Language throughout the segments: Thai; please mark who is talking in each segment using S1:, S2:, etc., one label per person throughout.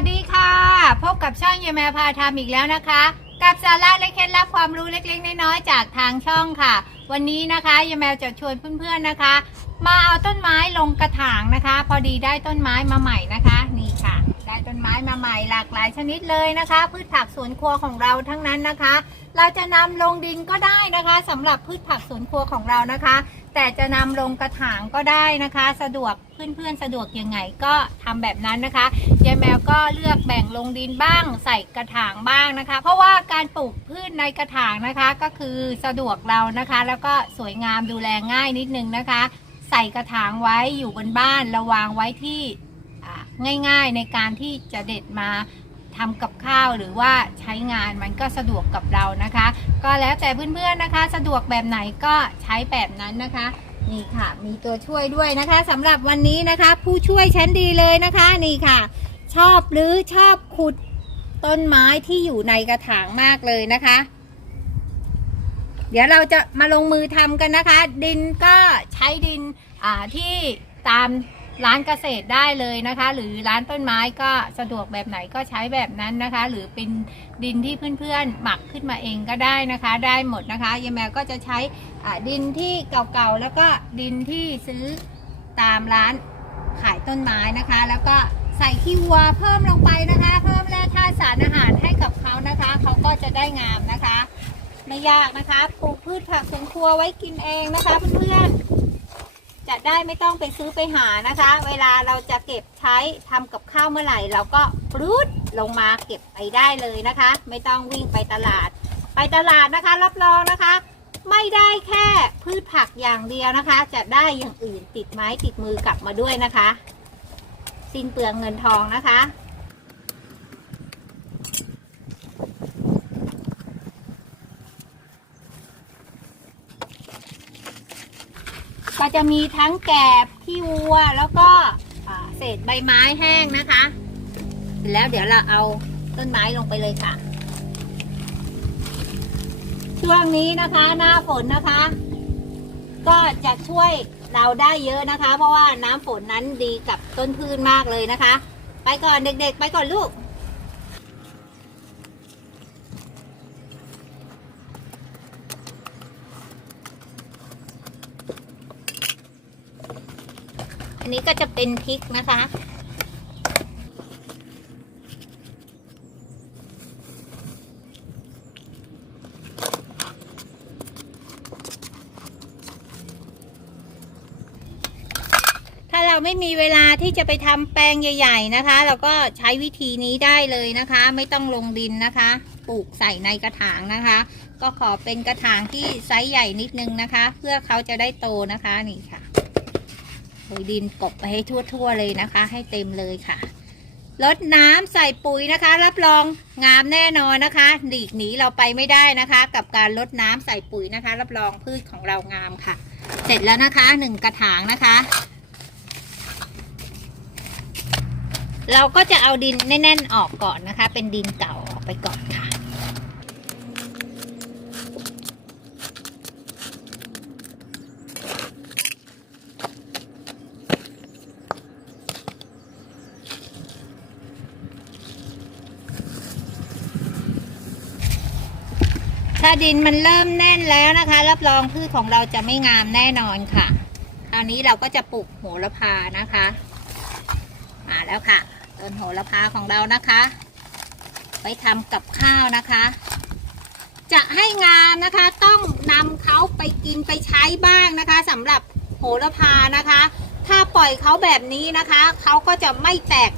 S1: วัสดีค่ะ พบกับช่องเยแมวพาทำอีกแล้วนะคะ กับสาระและเคล็ดลับความรู้เล็กๆ น้อยๆจากทางช่องค่ะ วันนี้นะคะเยแมวจะชวนเพื่อนๆนะคะ มาเอาต้นไม้ลงกระถางนะคะ พอดีได้ต้นไม้มาใหม่นะคะ นี่ค่ะ ได้ต้นไม้มาใหม่หลากหลายชนิดเลยนะคะ พืชผักสวนครัวของเราทั้งนั้นนะคะ เราจะนำลงดินก็ได้นะคะสำหรับพืชผักสวนครัวของเรานะคะ แต่จะนำลงกระถางก็ได้นะคะ สะดวกเพื่อนๆสะดวกยังไงก็ทำแบบนั้นนะคะยายแมวก็เลือกแบ่งลงดินบ้าง ใส่กระถางบ้างนะคะ เพราะว่าการปลูกพืชในกระถางนะคะ ก็คือสะดวกเรานะคะ แล้วก็สวยงามดูแลง่ายนิดนึงนะคะ ใส่กระถางไว้อยู่บนบ้านระวางไว้ที่ง่ายๆในการที่จะเด็ดมาทำกับข้าวหรือว่าใช้งานมันก็สะดวกกับเรานะคะ ก็แล้วแต่เพื่อนๆนะคะ สะดวกแบบไหนก็ใช้แบบนั้นนะคะนี่ค่ะ มีตัวช่วยด้วยนะคะสำหรับวันนี้นะคะ ผู้ช่วยชั้นดีเลยนะคะนี่ค่ะ ชอบหรือชอบขุดต้นไม้ที่อยู่ในกระถางมากเลยนะคะ เดี๋ยวเราจะมาลงมือทำกันนะคะ ดินก็ใช้ดินที่ตามร้านเกษตรได้เลยนะคะ หรือร้านต้นไม้ก็สะดวกแบบไหนก็ใช้แบบนั้นนะคะ หรือเป็นดินที่เพื่อนๆ หมักขึ้นมาเองก็ได้นะคะ ได้หมดนะคะยายแมวก็จะใช้ดินที่เก่าๆแล้วก็ดินที่ซื้อตามร้านขายต้นไม้นะคะ แล้วก็ใส่ขี้วัวเพิ่มลงไปนะคะ เพิ่มแร่ธาตุสารอาหารให้ ไม่ยากนะคะ ปลูกพืชผักสวนครัวไว้กินเองนะคะเพื่อนๆ จะได้ไม่ต้องไปซื้อไปหานะคะ เวลาเราจะเก็บใช้ทำกับข้าวเมื่อไหร่ เราก็ปรุดลงมาเก็บไปได้เลยนะคะ ไม่ต้องวิ่งไปตลาด ไปตลาดนะคะรับรองนะคะ ไม่ได้แค่พืชผักอย่างเดียวนะคะ จะได้อย่างอื่นติดไม้ติดมือกลับมาด้วยนะคะ สิ้นเปลืองเงินทองนะคะ จะมีทั้งแกบขี้วัวแล้วก็เศษใบไม้แห้งนะคะเสร็จแล้วเดี๋ยวเราเอาต้นไม้ลงไปเลยค่ะ ช่วงนี้นะคะหน้าฝนนะคะ ก็จะช่วยเราได้เยอะนะคะ เพราะว่าน้ำฝนนั้นดีกับต้นพืชมากเลยนะคะ ไปก่อนเด็กๆ ไปก่อนลูก นี้ก็จะเป็นพริกนะคะ ถ้าเราไม่มีเวลาที่จะไปทำแปลงใหญ่ ๆนะคะ เราก็ใช้วิธีนี้ได้เลยนะคะ ไม่ต้องลงดินนะคะ ปลูกใส่ในกระถางนะคะ ก็ขอเป็นกระถางที่ไซส์ใหญ่นิดนึงนะคะ เพื่อเขาจะได้โตนะคะนี่ค่ะ โรยดินกบไปให้ทั่วๆเลยนะคะ ให้เต็มเลยค่ะลดน้ำใส่ปุ๋ยนะคะ รับรองงามแน่นอนนะคะหลีกหนีเราไปไม่ได้นะคะ กับการลดน้ำใส่ปุ๋ยนะคะ รับรองพืชของเรางามค่ะ เสร็จแล้วนะคะหนึ่งกระถางนะคะ เราก็จะเอาดินแน่นๆออกก่อนนะคะ เป็นดินเก่าออกไปก่อนค่ะ ดินมันเริ่มแน่นแล้วนะคะ รับรองพืชของเราจะไม่งามแน่นอนค่ะ คราวนี้เราก็จะปลูกโหระพานะคะ มาแล้วค่ะต้นโหระพาของเรานะคะ ไปทำกับข้าวนะคะ จะให้งามนะคะต้องนำเขาไปกินไปใช้บ้างนะคะสำหรับโหระพานะคะ ถ้าปล่อยเขาแบบนี้นะคะเขาก็จะไม่แตก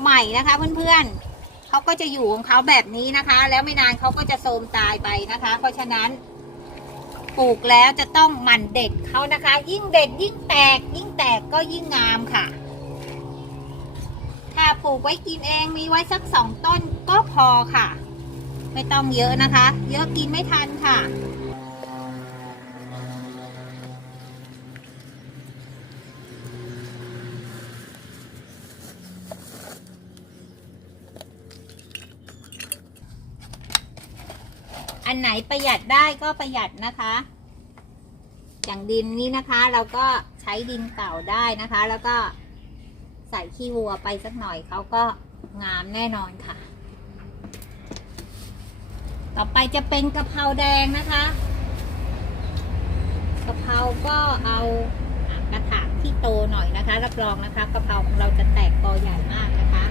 S1: ใหม่นะคะเพื่อนๆ เขาก็จะอยู่ของเขาแบบนี้นะคะ แล้วไม่นานเขาก็จะโทมตายไปนะคะ เพราะฉะนั้นปลูกแล้วจะต้องหมั่นเด็ดเขานะคะ ยิ่งเด็ดยิ่งแตก ยิ่งแตกก็ยิ่งงามค่ะ ถ้าปลูกไว้กินเองมีไว้สักสองต้นก็พอค่ะ ไม่ต้องเยอะนะคะ เยอะกินไม่ทันค่ะ อันไหนประหยัดได้ก็ประหยัดนะคะ อย่างดินนี้นะคะ เราก็ใช้ดินเก่าได้นะคะ แล้วก็ใส่ขี้วัวไปสักหน่อยเขาก็งามแน่นอนค่ะ ต่อไปจะเป็นกะเพราแดงนะคะกะเพราก็เอากระถางที่โตหน่อยนะคะ รับรองนะคะกะเพราของเราจะแตกกอใหญ่มากนะคะ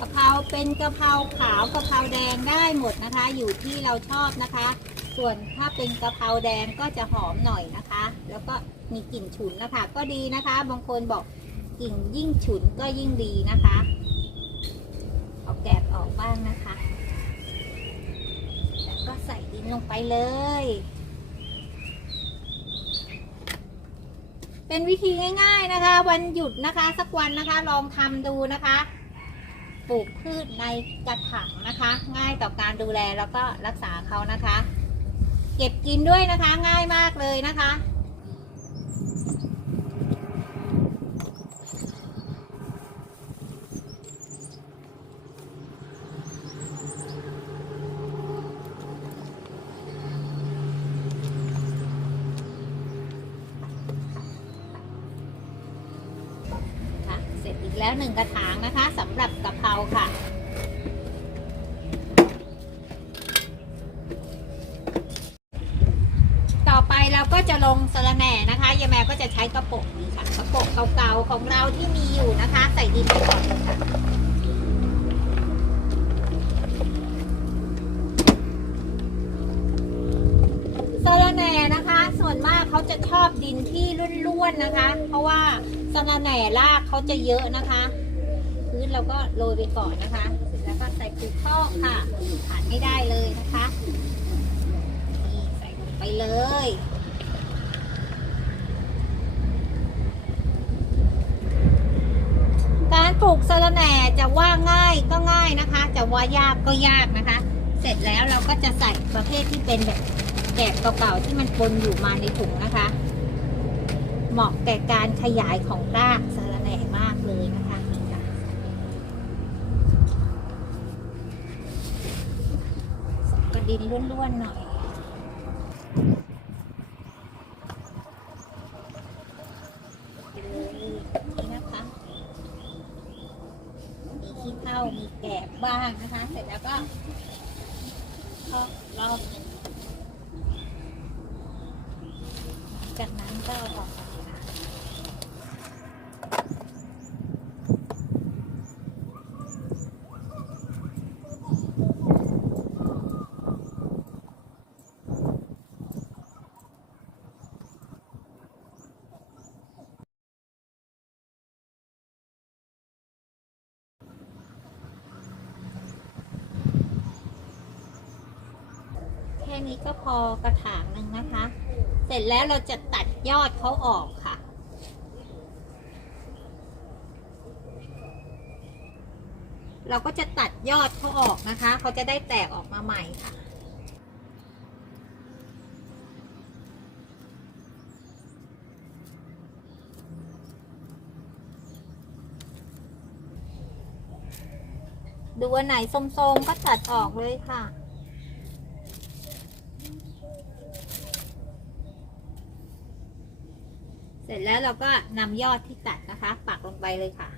S1: กะ เป็นกะเพราขาวกะเพราแดงได้หมดนะคะ อยู่ที่เราชอบนะคะ ส่วนถ้าเป็นกะเพราแดงก็จะหอมหน่อยนะคะ แล้วก็มีกลิ่นฉุนนะคะ ก็ดีนะคะ บางคนบอกกลิ่นยิ่งฉุนก็ยิ่งดีนะคะเอาแกบออกบ้างนะคะ แล้วก็ใส่ดินลงไปเลย เป็นวิธีง่าย ๆนะคะ วันหยุดนะคะ สักวันนะคะลองทำดูนะคะ ปลูกพืชในกระถางนะคะ ง่ายต่อการดูแลแล้วก็รักษาเขานะคะ เก็บกินด้วยนะคะง่ายมากเลยนะคะ เสร็จอีกแล้ว หนึ่งกระถางนะคะสำหรับกะเพราค่ะ ต่อไปเราก็จะลงสะระแหน่นะคะยายแมวก็จะใช้กระปุกนี้ค่ะกระปุกเก่าๆของเราที่มีอยู่นะคะ ใส่ดินไปก่อนค่ะ เขาจะชอบดินที่ร่วนๆนะคะ เพราะว่าสะระแหน่รากเขาจะเยอะนะคะ พื้นเราก็โรยไปก่อนนะคะ เสร็จแล้วก็ใส่ปุ๋ยคอกค่ะขาดไม่ได้เลยนะคะนี่ใส่ลงไปเลยการปลูกสะระแหน่จะว่าง่ายก็ง่ายนะคะ จะว่ายากก็ยากนะคะ เสร็จแล้วเราก็จะใส่ประเภทที่เป็นแบบ แกบเก่าๆที่มันปนอยู่มาในถุงนะคะ เหมาะแก่การขยายของรากสาระแหน่มากเลยนะคะกระดินล้วนๆหน่อยเลยนี่นะคะมีขี้ข้ามีแกบบ้างนะคะ เสร็จแล้วก็ก็รอบนึง จากนั้นก็ เอาออกมาค่ะแค่นี้ก็พอกระถางหนึ่งนะคะ เสร็จแล้วเราจะตัดยอดเขาออกค่ะ เราก็จะตัดยอดเขาออกนะคะ เขาจะได้แตกออกมาใหม่ค่ะดูอันไหนทรมๆก็ตัดออกเลยค่ะ เสร็จแล้วเราก็นำยอดที่ตัดนะคะ ปักลงไปเลยค่ะ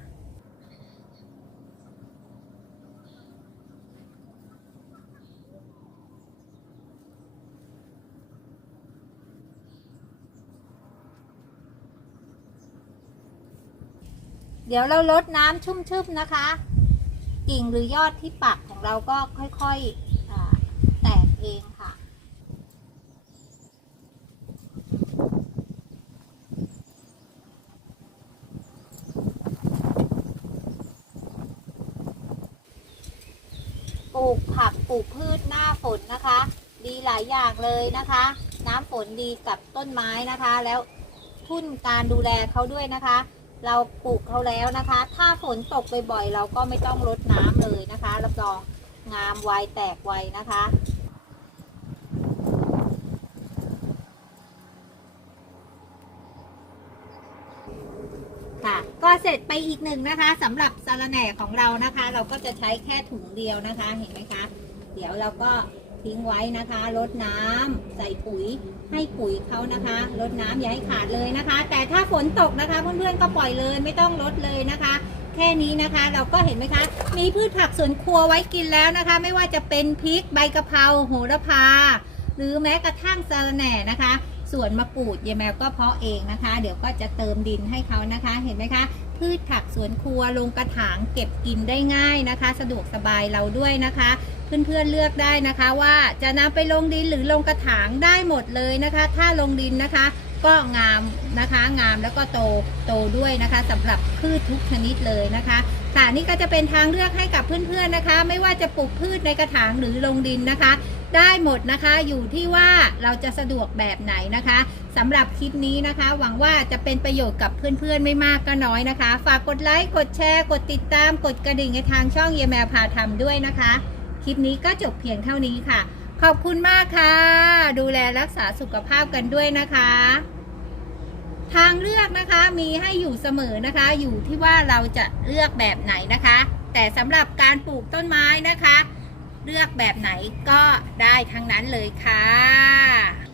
S1: เดี๋ยวเราลดน้ำชุ่มๆนะคะ กิ่งหรือยอดที่ปักของเราก็ค่อยๆแตกเองค่ะ ปลูกผัก ปลูกพืชหน้าฝนนะคะ ดีหลายอย่างเลยนะคะ น้ำฝนดีกับต้นไม้นะคะ แล้วทุ่นการดูแลเขาด้วยนะคะ เราปลูกเขาแล้วนะคะ ถ้าฝนตกบ่อยๆเราก็ไม่ต้องรดน้ำเลยนะคะรับรองงามไวแตกไวนะคะค่ะก็เสร็จไปอีกหนึ่งนะคะสำหรับสาระแหน่ของเรานะคะ เราก็จะใช้แค่ถุงเดียวนะคะเห็นไหมคะ เดี๋ยวเราก็ทิ้งไว้นะคะลดน้ำใส่ปุ๋ยให้ปุ๋ยเขานะคะลดน้ำอย่าให้ขาดเลยนะคะ แต่ถ้าฝนตกนะคะเพื่อนๆก็ปล่อยเลยไม่ต้องลดเลยนะคะ แค่นี้นะคะเราก็เห็นไหมคะ มีพืชผักสวนครัวไว้กินแล้วนะคะ ไม่ว่าจะเป็นพริกใบกะเพราโหระพา หรือแม้กระทั่งสะระแหน่นะคะส่วนมะกรูดยายแมวก็เพาะเองนะคะ เดี๋ยวก็จะเติมดินให้เขานะคะ เห็นไหมคะ พืชผักสวนครัวลงกระถางเก็บกินได้ง่ายนะคะ สะดวกสบายเราด้วยนะคะ เพื่อนๆเลือกได้นะคะ ว่าจะนำไปลงดินหรือลงกระถางได้หมดเลยนะคะ ถ้าลงดินนะคะ ก็งามนะคะงามแล้วก็โตโตด้วยนะคะสำหรับพืชทุกชนิดเลยนะคะค่ะนี่ก็จะเป็นทางเลือกให้กับเพื่อนๆนะคะ ไม่ว่าจะปลูกพืชในกระถางหรือลงดินนะคะ ได้หมดนะคะอยู่ที่ว่าเราจะสะดวกแบบไหนนะคะสำหรับคลิปนี้นะคะ หวังว่าจะเป็นประโยชน์กับเพื่อนๆไม่มากก็น้อยนะคะ ฝากกดไลค์กดแชร์ กดติดตาม กดกระดิ่งในทางช่องเยแมวพาทำด้วยนะคะ คลิปนี้ก็จบเพียงเท่านี้ค่ะ ขอบคุณมากค่ะ ดูแลรักษาสุขภาพกันด้วยนะคะทางเลือกนะคะมีให้อยู่เสมอนะคะ อยู่ที่ว่าเราจะเลือกแบบไหนนะคะ แต่สำหรับการปลูกต้นไม้นะคะ เลือกแบบไหนก็ได้ทั้งนั้นเลยค่ะ